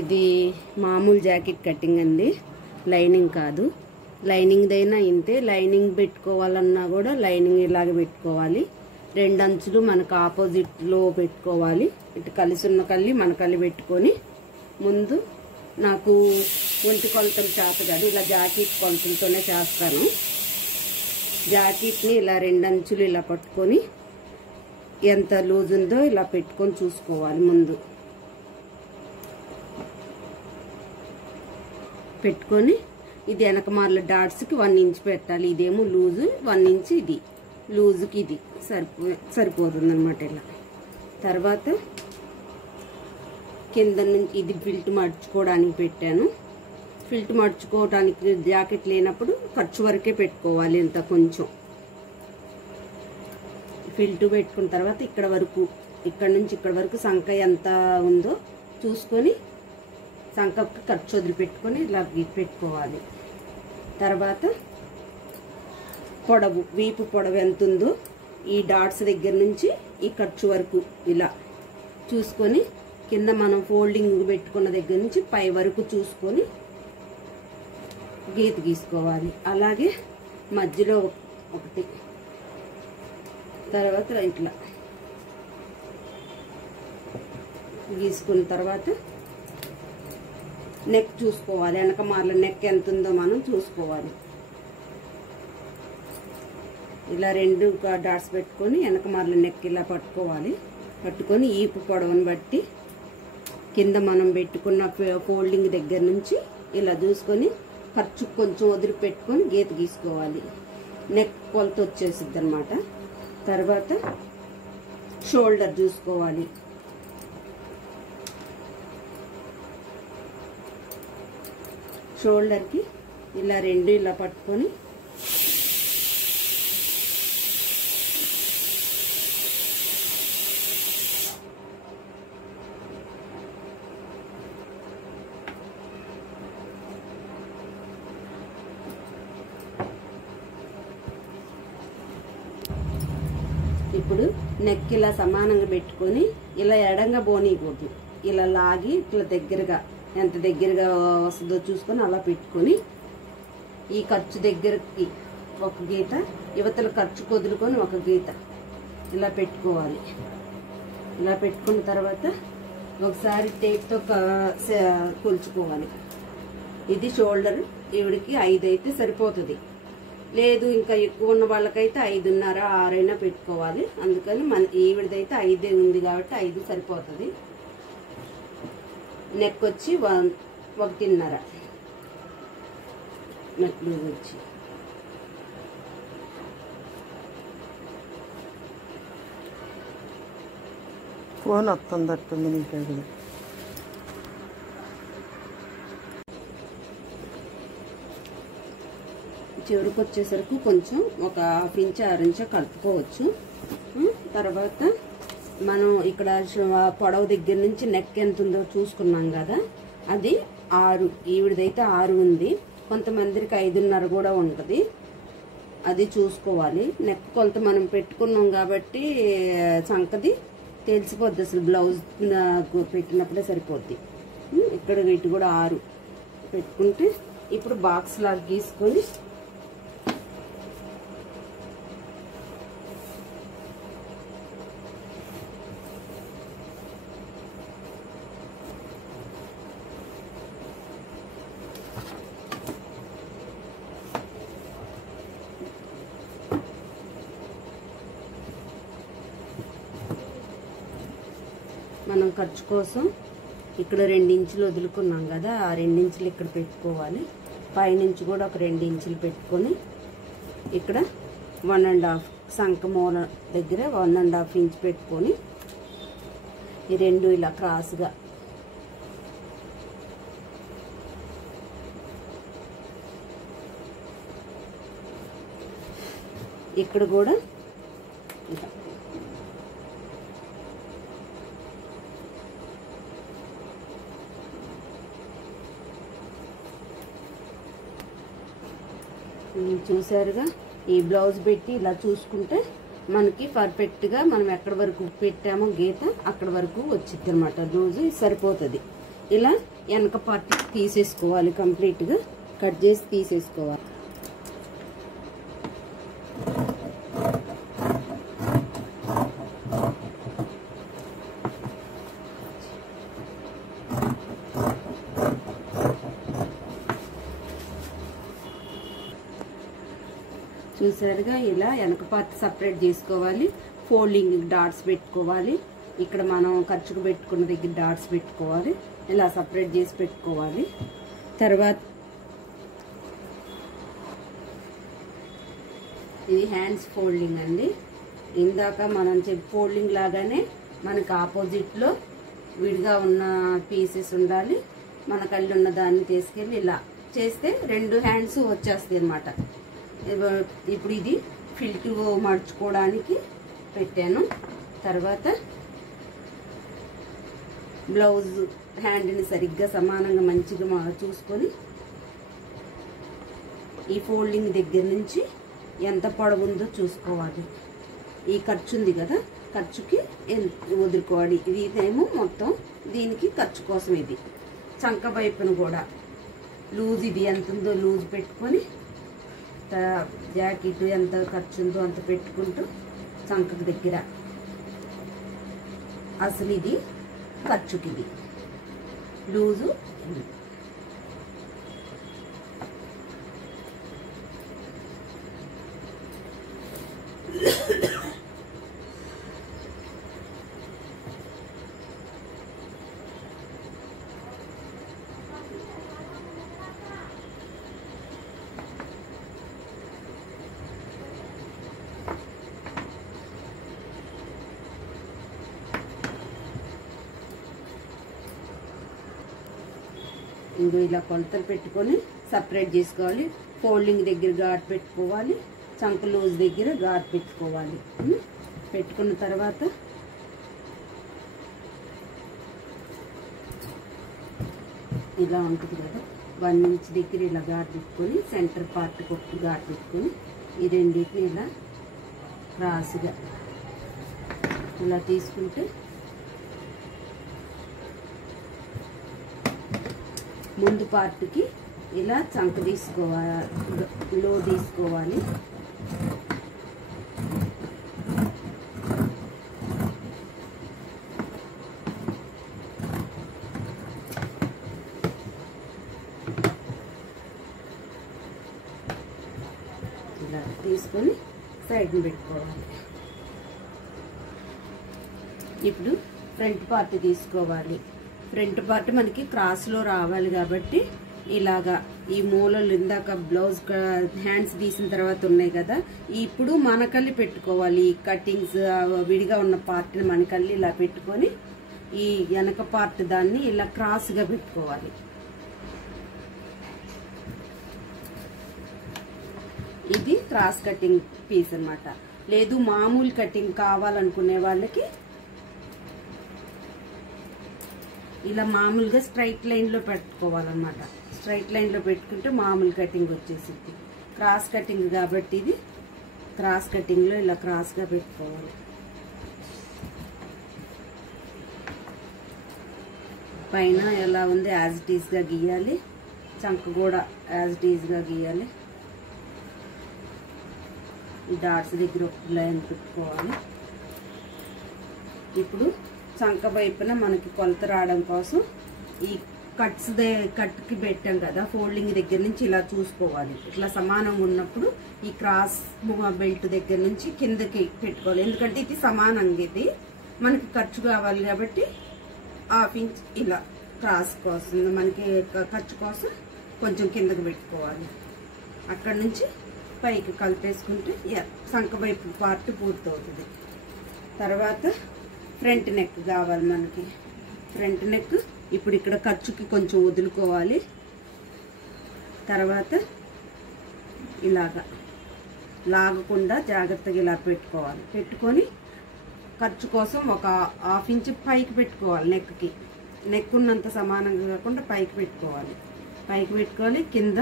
ఇది మామూలు jacket cutting అండి, లైనింగ్ కాదు. లైనింగ్ దైనా ఇంతే. లైనింగ్ పెట్టుకోవాలన్నా కూడా లైనింగ్ ఇలాగే పెట్టుకోవాలి. రెండు అంచులు మనకు ఆపోజిట్లో పెట్టుకోవాలి. ఇటు కలిసి ఉన్న కల్లి మన కల్లి పెట్టుకొని, ముందు నాకు ఒంటి కొలతలు చేత కాదు, ఇలా జాకెట్ కొలతలతోనే చేస్తాను. జాకెట్ని ఇలా రెండు అంచులు ఇలా పట్టుకొని ఎంత లూజ్ ఉందో ఇలా పెట్టుకొని చూసుకోవాలి. ముందు పెట్టుకొని ఇది వెనక మార్ల డాట్స్కి 1 ఇంచ్ పెట్టాలి. ఇదేమో లూజు, 1 ఇంచ్ ఇది లూజుకి ఇది సరిపోతుంది అనమాట. ఇలా తర్వాత కింద నుంచి ఇది ఫిల్ట్ మడుచుకోవడానికి పెట్టాను. ఫిల్ట్ మడుచుకోవడానికి జాకెట్ లేనప్పుడు ఖర్చు వరకే పెట్టుకోవాలి. ఇంత కొంచెం ఫిల్ట్ పెట్టుకున్న తర్వాత ఇక్కడ వరకు, ఇక్కడ నుంచి ఇక్కడ వరకు సంఖ ఎంత ఉందో చూసుకొని సంఖకి ఖర్చు వదిలిపెట్టుకొని ఇలా పెట్టుకోవాలి. తర్వాత పొడవు, వీపు పొడవు ఎంత ఉందో ఈ డాట్స్ దగ్గర నుంచి ఈ ఖర్చు వరకు ఇలా చూసుకొని, కింద మనం ఫోల్డింగ్ పెట్టుకున్న దగ్గర నుంచి పై వరకు చూసుకొని గీత గీసుకోవాలి. అలాగే మధ్యలో ఒకటి, తర్వాత ఇట్లా గీసుకున్న తర్వాత నెక్ చూసుకోవాలి. వెనక మార్ల నెక్ ఎంత ఉందో మనం చూసుకోవాలి. ఇలా రెండు డాట్స్ పెట్టుకొని వెనక మార్ల నెక్ ఇలా పట్టుకోవాలి. పట్టుకొని ఈపు పొడవును బట్టి కింద మనం పెట్టుకున్న ఫోల్డింగ్ దగ్గర నుంచి ఇలా చూసుకొని ఖర్చు కొంచెం వదిలిపెట్టుకొని గీత గీసుకోవాలి. నెక్ కొలత వచ్చేసిద్ది అనమాట. తర్వాత షోల్డర్ చూసుకోవాలి. షోల్డర్కి ఇలా రెండు ఇలా పట్టుకొని ఇప్పుడు నెక్ ఇలా సమానంగా పెట్టుకొని ఇలా ఎడంగా బోనీయకూడదు. ఇలా లాగి ఇట్లా దగ్గరగా, ఎంత దగ్గరగా వస్తుందో చూసుకొని అలా పెట్టుకొని ఈ ఖర్చు దగ్గరకి ఒక గీత, యువతల ఖర్చు కుదులుకొని ఒక గీత ఇలా పెట్టుకోవాలి. ఇలా పెట్టుకున్న తర్వాత ఒకసారి టేప్తో కొలుచుకోవాలి. ఇది షోల్డర్, ఈవిడికి 5 అయితే సరిపోతుంది. లేదు ఇంకా ఎక్కువ ఉన్న వాళ్ళకైతే 5.5, 6 అయినా పెట్టుకోవాలి. అందుకని మన ఈవిడదైతే 5 ఉంది కాబట్టి 5 సరిపోతుంది. నెక్ వచ్చి 1.5 నెక్ లూజ్ వచ్చి. ఫోన్ వస్తుందట్టుంది నీకు. చివరికి వచ్చేసరికి కొంచెం ఒక 1/2 ఇంచ్ 6 ఇంచ్ కలుపుకోవచ్చు. తర్వాత మనం ఇక్కడ పొడవు దగ్గర నుంచి నెక్ ఎంత ఉందో చూసుకున్నాం కదా, అది 6, ఈవిడదైతే 6 ఉంది. కొంతమందికి 5.5 కూడా ఉంటుంది. అది చూసుకోవాలి. నెక్ కొలత మనం పెట్టుకున్నాం కాబట్టి సంకది తెలిసిపోద్ది, అసలు బ్లౌజ్ పెట్టినప్పుడే సరిపోద్ది. ఇక్కడ ఇటు కూడా 6 పెట్టుకుంటే ఇప్పుడు బాక్స్ లాగా గీసుకొని మనం ఖర్చు కోసం ఇక్కడ 2 ఇంచులు వదులుకున్నాం కదా, ఆ 2 ఇంచులు ఇక్కడ పెట్టుకోవాలి. పైనుంచి కూడా ఒక 2 ఇంచులు పెట్టుకొని ఇక్కడ 1.5 సంఖ మూల దగ్గర 1.5 ఇంచ్ పెట్టుకొని ఈ రెండు ఇలా క్రాస్గా ఇక్కడ కూడా ఇలా చూసారుగా. ఈ బ్లౌజ్ పెట్టి ఇలా చూసుకుంటే మనకి పర్ఫెక్ట్గా మనం ఎక్కడి వరకు పెట్టామో గీత అక్కడ వరకు వచ్చింది అనమాట. లూజు సరిపోతుంది. ఇలా వెనక పార్ట్ తీసేసుకోవాలి, కంప్లీట్గా కట్ చేసి తీసేసుకోవాలి. చూసారుగా ఇలా వెనక పార్ట్ సపరేట్ చేసుకోవాలి. ఫోల్డింగ్ డాట్స్ పెట్టుకోవాలి. ఇక్కడ మనం ఖర్చుకు పెట్టుకున్న దగ్గర డాట్స్ పెట్టుకోవాలి. ఇలా సపరేట్ చేసి పెట్టుకోవాలి. తర్వాత ఇది హ్యాండ్స్ ఫోల్డింగ్ అండి. ఇందాక మనం ఫోల్డింగ్ లాగానే మనకు ఆపోజిట్లో విడిగా ఉన్న పీసెస్ ఉండాలి. మన కళ్ళు ఉన్న దాన్ని తీసుకెళ్ళి ఇలా చేస్తే 2 హ్యాండ్స్ వచ్చేస్తాయి అన్నమాట. ఇప్పుడు ఇది ఫిల్ట్ మడుచుకోవడానికి పెట్టాను. తర్వాత బ్లౌజ్ హ్యాండ్ని సరిగ్గా సమానంగా మంచిగా చూసుకొని ఈ ఫోల్డింగ్ దగ్గర నుంచి ఎంత పొడవు ఉందో చూసుకోవాలి. ఈ ఖర్చు ఉంది కదా, ఖర్చుకి వదులుకోవాలి. ఇదేమో మొత్తం దీనికి ఖర్చు కోసం. ఇది చంక వైపును కూడా లూజ్, ఇది ఎంత ఉందో లూజ్ పెట్టుకొని జాకెట్ ఎంత ఖర్చు ఉందో అంత పెట్టుకుంటూ చంకకు దగ్గర అసలు ఇది ఖర్చుకి ఇది లూజు. ఇంకో ఇలా కొలతలు పెట్టుకొని సపరేట్ చేసుకోవాలి. ఫోల్డింగ్ దగ్గర ఘాట్ పెట్టుకోవాలి, చంక లూజ్ దగ్గర ఘాట్ పెట్టుకోవాలి. పెట్టుకున్న తర్వాత ఇలా ఉంటుంది కదా, 1 ఇంచ్ దగ్గర ఇలా ఘాట్ పెట్టుకొని సెంటర్ పార్ట్ కొట్టు ఘాట్ పెట్టుకొని ఈ రెండింటిని ఇలా క్రాస్గా ఇలా తీసుకుంటే ముందు పార్ట్కి ఇలా చంక తీసుకోవాలి, లో తీసుకోవాలి. ఇలా తీసుకొని సైడ్ని పెట్టుకోవాలి. ఇప్పుడు ఫ్రంట్ పార్ట్ తీసుకోవాలి. ఫ్రంట్ పార్ట్ మనకి క్రాస్లో రావాలి కాబట్టి ఇలాగా ఈ మూలలు ఇందాక బ్లౌజ్ హ్యాండ్స్ తీసిన తర్వాత ఉన్నాయి కదా, ఇప్పుడు మనకల్లి పెట్టుకోవాలి. ఈ కటింగ్స్ విడిగా ఉన్న పార్ట్ని మనకల్లి ఇలా పెట్టుకొని ఈ వెనక పార్ట్ దాన్ని ఇలా క్రాస్గా పెట్టుకోవాలి. ఇది క్రాస్ కటింగ్ పీస్ అన్నమాట. లేదు మామూలు కటింగ్ కావాలనుకునే వాళ్ళకి ఇలా మామూలుగా స్ట్రైట్ లైన్లో పెట్టుకోవాలన్నమాట. స్ట్రైట్ లైన్లో పెట్టుకుంటే మామూలు కటింగ్ వచ్చేసింది. క్రాస్ కటింగ్ కాబట్టి ఇది క్రాస్ కటింగ్లో ఇలా క్రాస్గా పెట్టుకోవాలి. పైన ఎలా ఉంది యాజ్ ఇట్ ఈస్గా గీయాలి. చంక కూడా యాజ్ ఇట్ ఈస్గా గీయాలి. ఈ డాట్స్ దగ్గర ఒక లైన్ పెట్టుకోవాలి. ఇప్పుడు చంక వైపున మనకి కొలత రావడం కోసం ఈ కట్కి పెట్టాం కదా, ఫోల్డింగ్ దగ్గర నుంచి ఇలా చూసుకోవాలి. ఇట్లా సమానంగా ఉన్నప్పుడు ఈ క్రాస్ బెల్ట్ దగ్గర నుంచి కిందకి పెట్టుకోవాలి. ఎందుకంటే ఇది సమానంగా ఇది మనకి ఖర్చు కావాలి కాబట్టి 1/2 ఇంచ్ ఇలా క్రాస్ కోసం మనకి ఖర్చు కోసం కొంచెం కిందకి పెట్టుకోవాలి. అక్కడ నుంచి పైకి కలిపేసుకుంటే సంక వైపు పార్ట్ పూర్తవుతుంది. తర్వాత ఫ్రంట్ నెక్ కావాలి మనకి. ఫ్రంట్ నెక్ ఇప్పుడు ఇక్కడ ఖర్చుకి కొంచెం వదులుకోవాలి. తర్వాత ఇలాగా లాగకుండా జాగ్రత్తగా ఇలా పెట్టుకోవాలి. పెట్టుకొని ఖర్చు కోసం ఒక 1/2 ఇంచ్ పైకి పెట్టుకోవాలి. నెక్ ఉన్నంత సమానంగా కాకుండా పైకి పెట్టుకోవాలి. కింద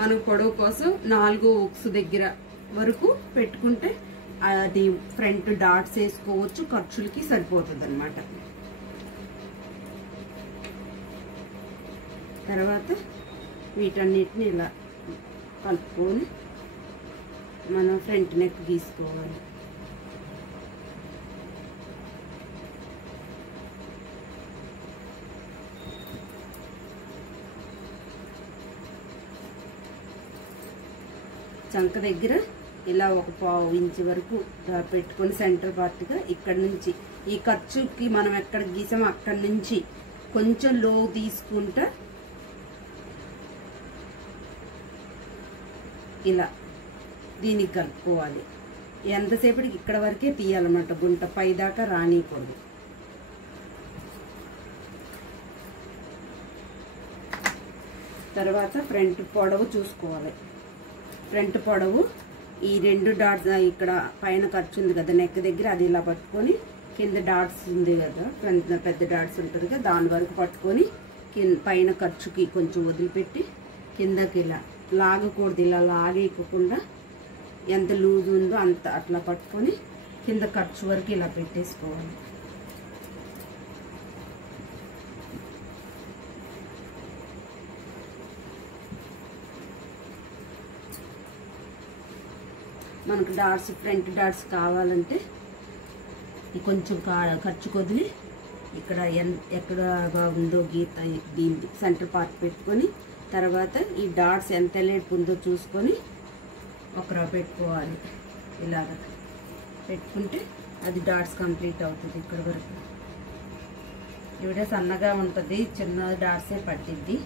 మనకు పొడవు కోసం 4 ఉక్స్ దగ్గర వరకు పెట్టుకుంటే అది ఫ్రంట్ డాట్స్ వేసుకోవచ్చు, ఖర్చులకి సరిపోతుంది అన్నమాట. తర్వాత వీటన్నిటిని ఇలా కలుపుకొని మనం ఫ్రంట్ నెక్ గీసుకోవాలి. చంక దగ్గర ఇలా ఒక పావు ఇంచు వరకు పెట్టుకొని సెంటర్ పార్ట్గా ఇక్కడ నుంచి ఈ ఖర్చుకి మనం ఎక్కడ గీసామో అక్కడి నుంచి కొంచెం లో తీసుకుంటా ఇలా దీనికి కలుపుకోవాలి. ఎంతసేపటికి ఇక్కడ వరకే తీయాలన్నమాట, గుంట పైదాకా రానియకూడదు. తర్వాత ఫ్రంట్ పొడవు చూసుకోవాలి. ఫ్రంట్ పొడవు ఈ 2 డాట్స్ ఇక్కడ పైన ఖర్చు ఉంది కదా నెక్ దగ్గర, అది ఇలా పట్టుకొని కింద డాట్స్ ఉంది కదా ఫ్రంట్ పెద్ద డాట్స్ ఉంటుంది కదా దాని వరకు పట్టుకొని పైన ఖర్చుకి కొంచెం వదిలిపెట్టి కిందకి ఇలా లాగకూడదు. ఇలా లాగేయకుండా ఎంత లూజ్ ఉందో అంత అట్లా పట్టుకొని కింద ఖర్చు వరకు ఇలా పెట్టేసుకోవాలి. మనకు డాట్స్ ఫ్రంట్ డాట్స్ కావాలంటే కొంచెం ఖర్చు కొదిలి ఇక్కడ ఎక్కడ ఉందో గీత దీని సెంటర్ పార్ట్ పెట్టుకొని తర్వాత ఈ డాట్స్ ఎంత లేపు ఉందో చూసుకొని ఒకరా పెట్టుకోవాలి. ఇలాగ పెట్టుకుంటే అది డాట్స్ కంప్లీట్ అవుతుంది. ఇక్కడ వరకు ఇవిడ సన్నగా ఉంటుంది, చిన్న డాట్సే పట్టిద్ది.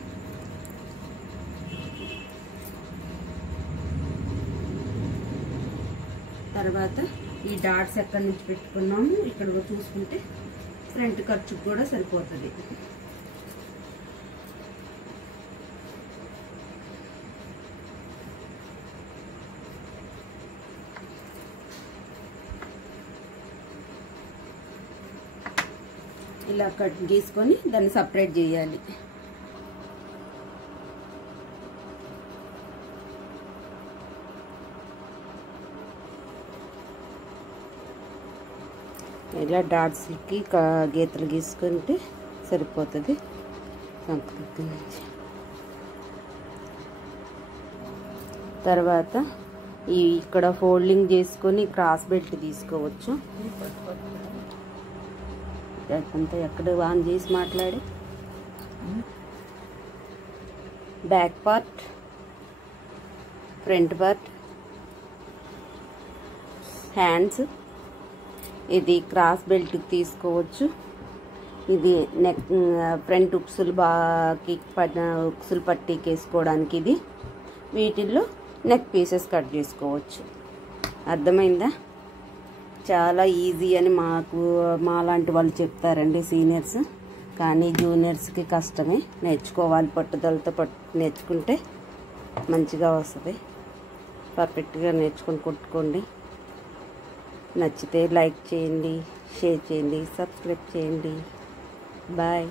తర్వాత ఈ డాట్స్ ఎక్కడి నుంచి పెట్టుకున్నాము ఇక్కడ చూసుకుంటే ఫ్రంట్ ఖర్చుకు కూడా సరిపోతుంది. ఇలా కట్ గీసుకొని దాన్ని సపరేట్ చేయాలి. ఇలా డాట్స్కి గీతలు గీసుకుంటే సరిపోతుంది. తర్వాత ఇక్కడ ఫోల్డింగ్ చేసుకొని క్రాస్ బెల్ట్ తీసుకోవచ్చు. అంతా ఎక్కడ ఆన్ చేసి మాట్లాడి back part, front part, hands, ఇది క్రాస్ బెల్ట్ తీసుకోవచ్చు. ఇది నెక్ ఫ్రంట్ ఉక్సులు ఉక్సులు పట్టీకి వేసుకోవడానికి ఇది. వీటిల్లో నెక్ పీసెస్ కట్ చేసుకోవచ్చు. అర్థమైందా? చాలా ఈజీ అని మాలాంటి వాళ్ళు చెప్తారండి సీనియర్స్, కానీ జూనియర్స్కి కష్టమే. నేర్చుకోవాలి, పట్టుదలతో నేర్చుకుంటే మంచిగా వస్తుంది. పర్ఫెక్ట్గా నేర్చుకొని కుట్టుకోండి. నచ్చితే లైక్ చేయండి, షేర్ చేయండి, సబ్స్క్రైబ్ చేయండి. బాయ్.